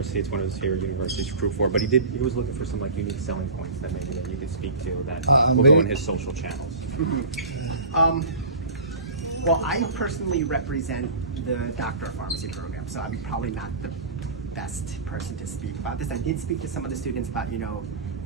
university. It's one of his favorite universities to recruit for. But he was looking for some like unique selling points that maybe that you could speak to that will go in his social channels. Well, I personally represent the Doctor of Pharmacy program, so I'm probably not the best person to speak about this. I did speak to some of the students about,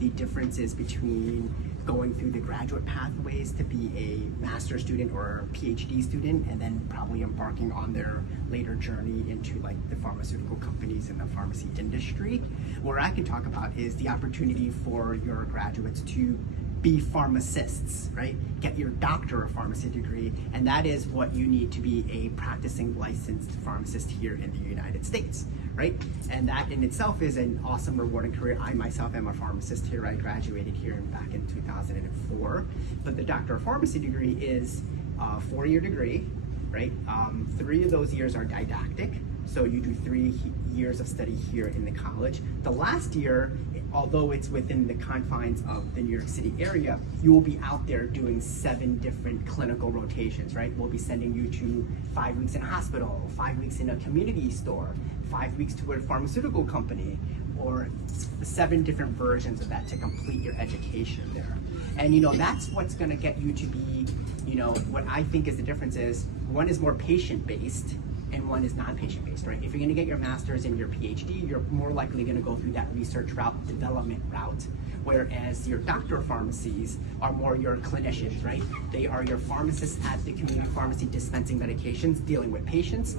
the differences between going through the graduate pathways to be a master's student or a PhD student, and then probably embarking on their later journey into like the pharmaceutical companies and the pharmacy industry. What I can talk about is the opportunity for your graduates to be pharmacists, right? Get your Doctor of Pharmacy degree, and that is what you need to be a practicing licensed pharmacist here in the United States, right? And that in itself is an awesome, rewarding career. I myself am a pharmacist here. I graduated here back in 2004, but the Doctor of Pharmacy degree is a 4-year degree, right? 3 of those years are didactic, so you do 3 years of study here in the college. The last year, although it's within the confines of the New York City area, you will be out there doing 7 different clinical rotations, right? We'll be sending you to 5 weeks in a hospital, 5 weeks in a community store, 5 weeks to a pharmaceutical company, or 7 different versions of that to complete your education there. And that's what's gonna get you to be, what I think is the difference is, one is more patient-based, and one is non-patient based, right? If you're gonna get your master's and your PhD, you're more likely gonna go through that research route, development route, whereas your Doctor of Pharmacies are more your clinicians, right? They are your pharmacists at the community pharmacy dispensing medications, dealing with patients.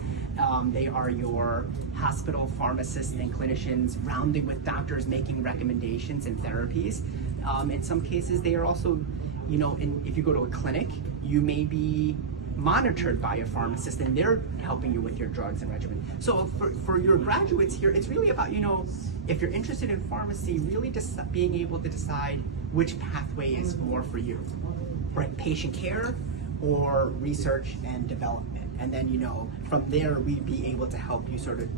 They are your hospital pharmacists and clinicians rounding with doctors, making recommendations and therapies. In some cases, they are also, if you go to a clinic, you may be monitored by a pharmacist and they're helping you with your drugs and regimen. So for your graduates here, it's really about, if you're interested in pharmacy, really just being able to decide which pathway is more for you, right? Patient care or research and development. And then, from there, we'd be able to help you sort of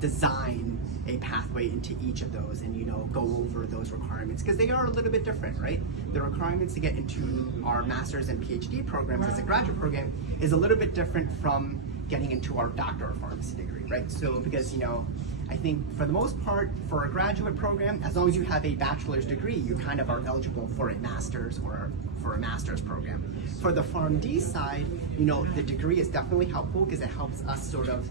design a pathway into each of those and go over those requirements, because they are a little bit different, right? The requirements to get into our master's and PhD programs as a graduate program is a little bit different from getting into our Doctor of Pharmacy degree, right? So because I think for the most part for a graduate program, as long as you have a bachelor's degree, you kind of are eligible for a master's or for a master's program. For the PharmD side, the degree is definitely helpful because it helps us sort of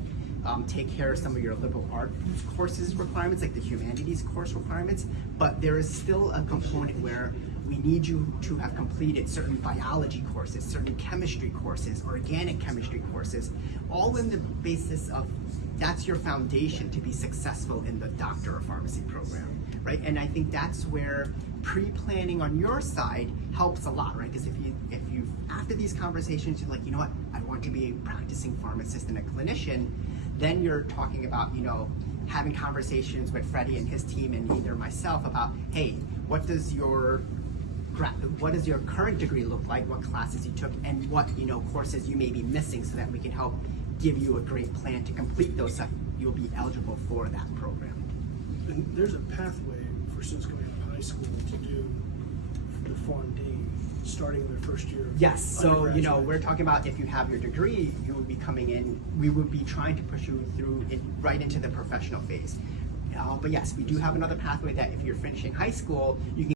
take care of some of your liberal arts courses requirements, like the humanities course requirements, but there is still a component where we need you to have completed certain biology courses, certain chemistry courses, organic chemistry courses, all in the basis of that's your foundation to be successful in the Doctor of Pharmacy program, right? And I think that's where pre-planning on your side helps a lot, right? Because if you after these conversations, you're like, what, I want to be a practicing pharmacist and a clinician, then you're talking about, having conversations with Freddie and his team and either myself about, hey, what does your current degree look like, what classes you took, and what courses you may be missing, so that we can help give you a great plan to complete those so you'll be eligible for that program. And there's a pathway for students coming out of high school to do the PharmD starting in their first year. Yes, so we're talking about if you have your degree, you would be coming in, we would be trying to push you through it right into the professional phase. But yes, we do have another pathway that if you're finishing high school, you can